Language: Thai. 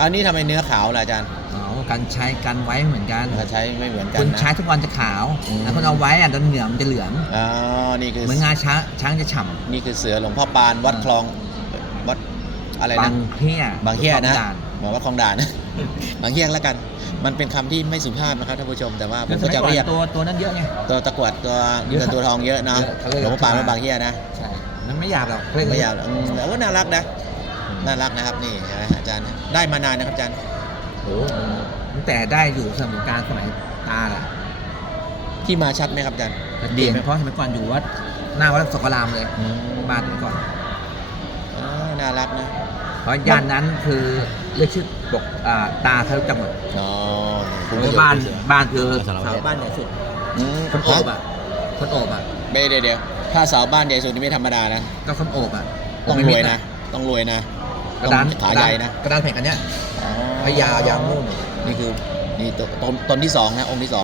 อันนี้ทำไมเนื้อขาวล่ะอาจารย์อ๋อการใช้กันไว้เหมือนกัน เราใช้ไม่เหมือนกันคุณนะ ใช้ทุกวันจะขาวอืม แล้วคุณเอาไว้อะตอนเหงื่อมันจะเหลืองอ๋อนี่คือเหมือนงาช้างช้างจะฉ่นี่คือเสือหลวงพ่อปานวัดอ่าคลองวัดอะไรำบานะ งเฮียบางเฮียนะด่านหมอวัดคลองด่าน บางเฮียแล้วกัน มันเป็นคำที่ไม่สุภาพนะครับท่านผู้ชมแต่ว่าผมสก็มัยจะก่อนเรียกตัวตัวนั้นเยอะไง ตัวตะกรวดตัวเยอะเงินตัวทองเยอะนะเยอะเขาเรียก หลวงพ่อปานว่าบางเฮียนะ ใช่มันไม่หยาบหรอกเรีกไม่อยากอืมแต่ว่าน่ารักนะ น่ารักนะครับนี่เห็นไหมอาจารย์ได้มานานนะครับอาจารย์โอ้โหตั้งแต่ได้อยู่สมัยการสมัยตาแหละที่มาชัดไหมครับอาจารย์ดีดีไหไหมมเพราะสมัยก่อนอยู่วัดหน้าวัดสกรามเลยอืมบ้านสมัยก่อน อ๋อน่ารักนะเพราะย่านนั้นคือเรียกชื่อบอกอ่าตาทะลุจังหวัดอ๋อเพราะว่าบ้านบ้านคือสารวัตรสาวบ้านใหญ่สุด อืมคนโอบอะ คนโอบอะ ไม่เดี๋ยวเดี๋ยวถ้าสาวบ้านใหญ่สุดนี่ไม่ธรรมดานะก็คนโอบอะต้องรวยนะ ต้องรวยนะ กระดานต้องขาใหญ่นะกระดานแผ่นกันเนี้ยอ๋อพยายาวๆนู่นนี่คือนี่ตนตนที่สองนะองค์ที่สอง